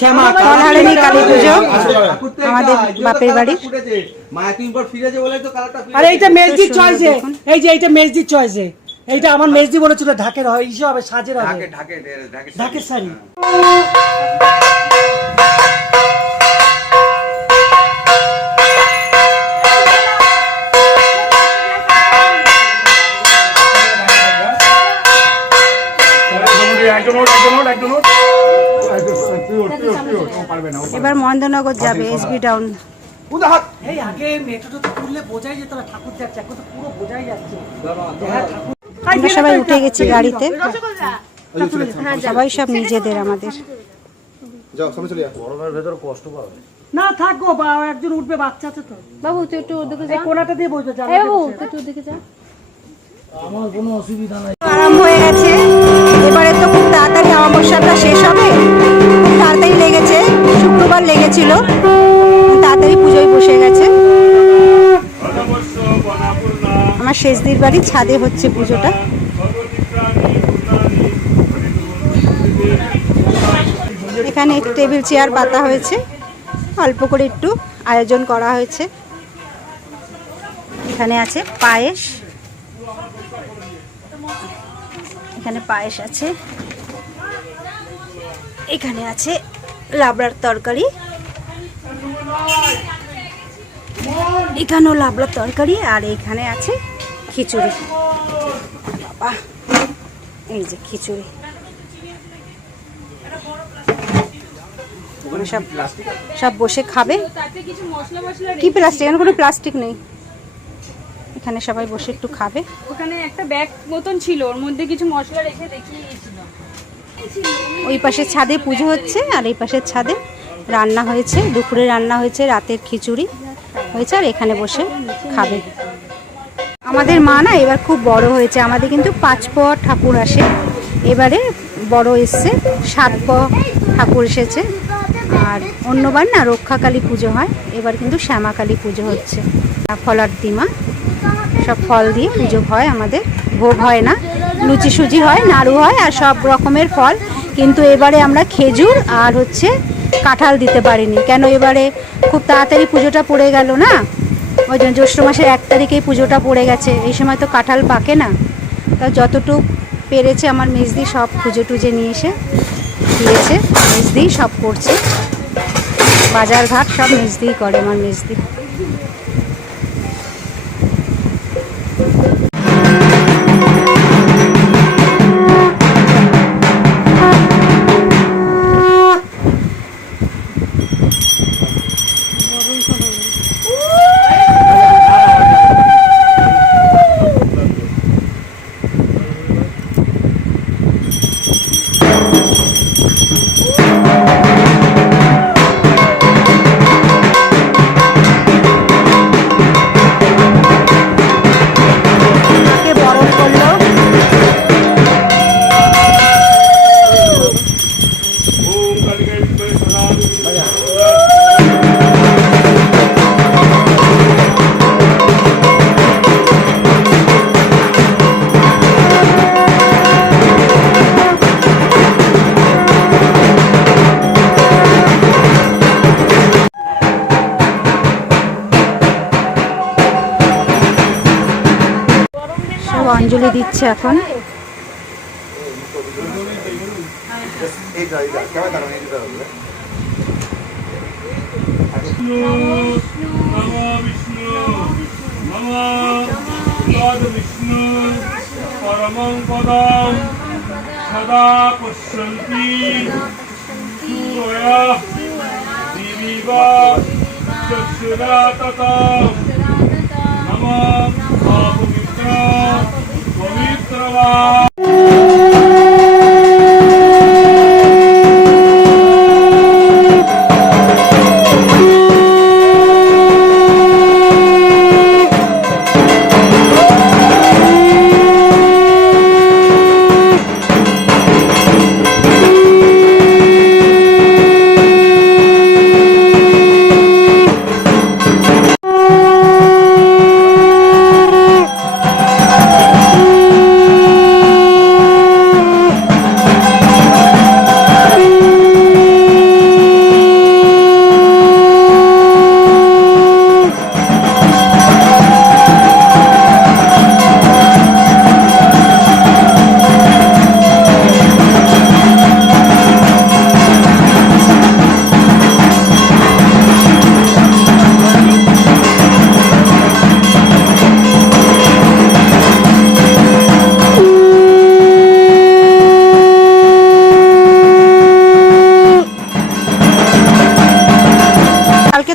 ফলহারিণী কালী পুজো আমাদের বাপের বাড়ি। আর এইটা মেজদির চয়েসে, এই যে এইটা মেজদির চয়েসে, এইটা আমার মেজদি বলেছিল ঢাকের হয় ইসে হবে, সাজের হবে, ঢাকের শাড়ি। এবার মহেন্দ্রনগর যাবে এসবি টাউন। এই আগে মেট্রোতে তুললে বোঝাই যেত না ঠাকুর যাচ্ছে, এখন তো পুরো বোঝাই যাচ্ছে। আমরা সবাই উঠে গেছি গাড়িতে, সবাই সব নিজেদের আমাদের। গরমের ভেতর কষ্ট পাবে না, থাকো বা একজন উঠবে, বাচ্চা আছে তো। বাবু তুই একটু ওদিকে যা, এই কোণাটা দিয়ে বসে যা। এই বাবু তুই একটু ওদিকে যা। আমার কোনো অসুবিধা নাই। আরাম হয়ে গেছে, এবারে তো খুব তাড়াতাড়ি অমাবস্যাটা শেষ হবে, খুব তাড়াতাড়ি লেগেছে, শুক্রবার লেগেছিল, তাড়াতাড়ি পুজোয় বসে গেছে। আমার শেষদির বাড়ির ছাদে হচ্ছে পুজোটা। এখানে একটু টেবিল চেয়ার পাতা হয়েছে, অল্প করে একটু আয়োজন করা হয়েছে। এখানে আছে পায়েস, এখানে পায়েস আছে, এখানে আছে লাবড়ার তরকারি, এখানেও লাবড়ার তরকারি, আর এখানে আছে খিচুড়ি। বাবা, এই যে খিচুড়ি, সব সব বসে খাবে। কি প্লাস্টিক? এখানে কোনো প্লাস্টিক নেই, এখানে সবাই বসে একটু খাবে। ওখানে একটা ব্যাগ মতন ছিল, ওর মধ্যে কিছু মশলা রেখে দেখিয়ে দিয়েছিল। ওই পাশের ছাদে পুজো হচ্ছে, আর এই পাশের ছাদে রান্না হয়েছে, দুপুরে রান্না হয়েছে, রাতের খিচুড়ি হয়েছে, আর এখানে বসে খাবে। আমাদের মা না এবার খুব বড় হয়েছে, আমাদের কিন্তু 5 পর ঠাকুর আসে, এবারে বড় এসছে, 7 পর ঠাকুর এসেছে। আর অন্যবার না রক্ষাকালী পুজো হয়, এবার কিন্তু শ্যামাকালী পুজো হচ্ছে। ফলার্তি মা, সব ফল দিয়ে পুজো হয় আমাদের, ভোগ হয় না, লুচি সুজি হয়, নাড়ু হয়, আর সব রকমের ফল। কিন্তু এবারে আমরা খেজুর আর হচ্ছে কাঁঠাল দিতে পারিনি, কেন এবারে খুব তাড়াতাড়ি পুজোটা পড়ে গেল না, ওই জন্য জ্যৈষ্ঠ মাসের 1 তারিখেই পুজোটা পড়ে গেছে, এই সময় তো কাঁঠাল পাকে না। তা যতটুকু পেরেছে আমার মেজদি সব পুজো টুজে নিয়ে এসে দিয়েছে, মেজদি সব করছে, বাজার ঘাট সব মেজদিই করে আমার মেজদি। অঞ্জলি দিচ্ছে এখন। বিষ্ণু পরমং পদম সদা পশ্যন্তি সূরয়া দিবিবা চক্ষুরা ততা নমঃ পবিত্র পবিত্রবা।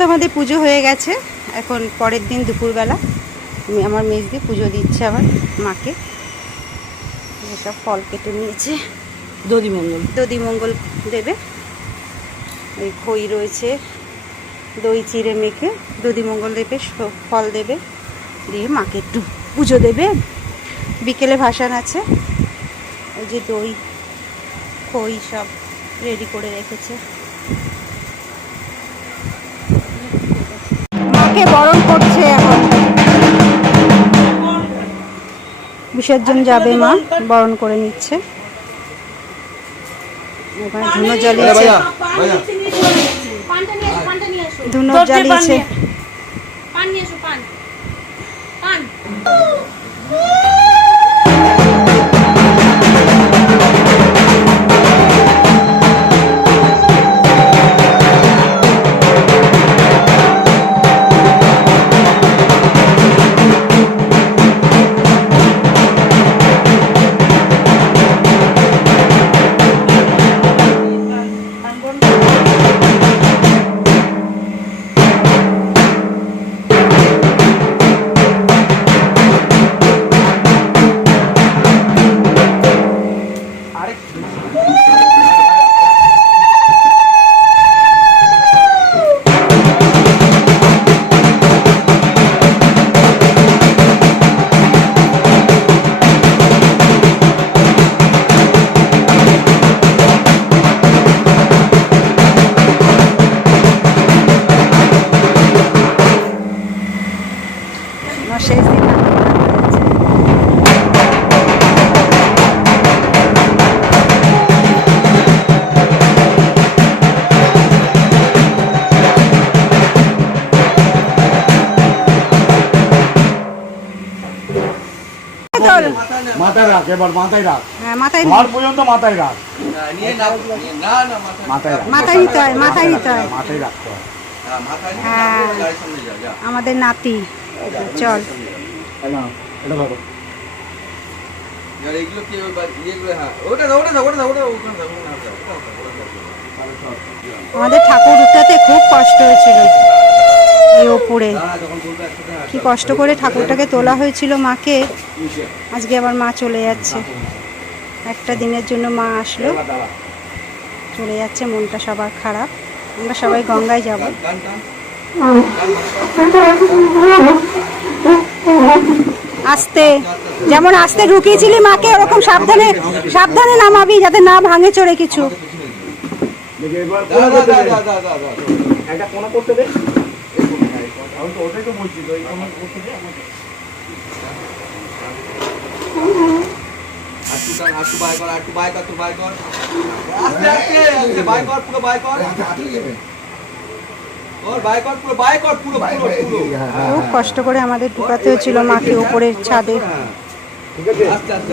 তো আমাদের পুজো হয়ে গেছে। এখন পরের দিন দুপুরবেলা আমার মেজদি পুজো দিচ্ছে আবার মাকে। এসব ফল কেটে নিয়েছে, দধি মঙ্গল দেবে। এই খই রয়েছে, দই চিড়ে মেখে দধি মঙ্গল দেবে, ফল দেবে, দিয়ে মাকে একটু পুজো দেবে। বিকেলে ভাসান আছে। ওই যে দই খই সব রেডি করে রেখেছে। মাকে বরণ করছে, এখন বিসর্জন যাবে, মা বরণ করে নিচ্ছে। ওখানে ধুনো জ্বালিয়েছে, ধুনো জ্বালিয়েছে। শেষ দিন মাথায় রাখ, এবার মাথায় রাখ, হ্যাঁ মাথায় ঘর পর্যন্ত মাথায় রাখ, মাথায় রাখ, মাথায় নিতে হয়, মাথায় নিতে হয়, মাথায় রাখতে হয়। হ্যাঁ আমাদের নাতি। চল এটা ধরো। আমাদের ঠাকুর উঠাতে খুব কষ্ট হয়েছিল, এই ওপরে কি কষ্ট করে ঠাকুরটাকে তোলা হয়েছিল মাকে। আজকে আবার মা চলে যাচ্ছে, একটা দিনের জন্য মা আসলো, চলে যাচ্ছে। মনটা সবার খারাপ। আমরা সবাই গঙ্গায় যাব। আস্তে, যেমন আস্তে ঢুকিয়েছিলি মাকে, ওরকম সাবধানে সাবধানে নামাবি, যাতে না ভাঙে চড়ে কিছু। দেখে এবার কোনা করতে দে, একটা কোনা করতে দে। আমি তো ওটাই তো বলছি, তো এই কোনা করতে দে আমাকে। আটু বাই কর, আস্তে আস্তে বাই কর, পুরো বাই কর, ওর বাই কর, পুরো বাই কর, পুরো খুব কষ্ট করে আমাদের ঢুকাতে হয়েছিল মাকে উপরের ছাদে। ঠিক আছে, আস্তে আস্তে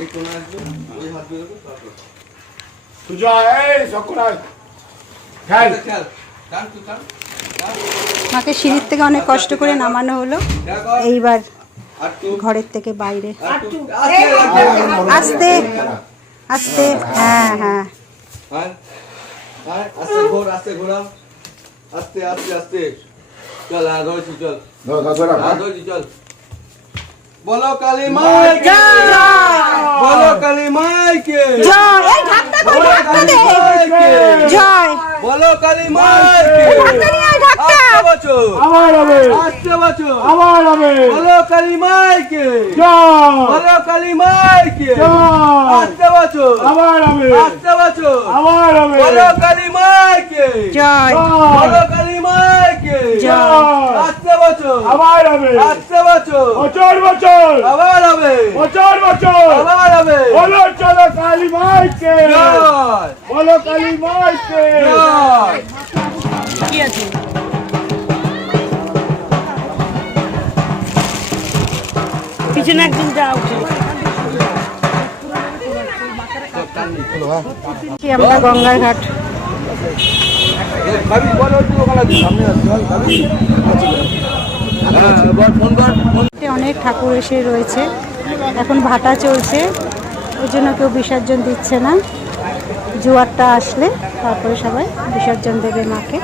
এই কোনা আসবে, ওই হাত দিয়ে দেবো, তারপর সুজয় এই সকরাই খেল খেল, টান তুই টান, মাকে সিঁড়ির থেকে অনেক কষ্ট করে নামানো হলো। এইবার ঘরের থেকে বাইরে আস্তে আস্তে, হ্যাঁ হ্যাঁ আস্তে ঘোর, আস্তে ঘোরাও, আস্তে আস্তে আস্তে চল। হ্যাঁ ধরেছি, চল হ্যাঁ ধরেছি, চল। বলো কালী মাইকে, বলো কালী মাইকে, জয়। এই ঢাকটা কই, ঢাকটা দে। জয়, বলো কালী মাইকে, ঢাকটা নিয়ে আয়, ঢাকটা। আসতে বছর, আবার হবে, আসতে বছর, আবার হবে, বলো কালী মাইকে, জয়, বলো কালী মাইকে, জয়, আসতে বছর, আবার হবে, আসতে বছর, আবার হবে, বলো কালী মাইকে, জয়, বলো কালী মাইকে, জয়, আসতে বছর, আবার হবে, আসতে বছর, বছর বছর, আবার হবে, বছর বছর, আবার হবে, বলো চলো কালী মাইকে, জয়, বলো কালী মাইকে, জয়। পিছনে একদিন যাও। আমরা গঙ্গার ঘাট। অনেক ঠাকুর এসে রয়েছে, এখন ভাটা চলছে, ওই জন্য কেউ বিসর্জন দিচ্ছে না। জোয়ারটা আসলে তারপরে সবাই বিসর্জন দেবে মাকে।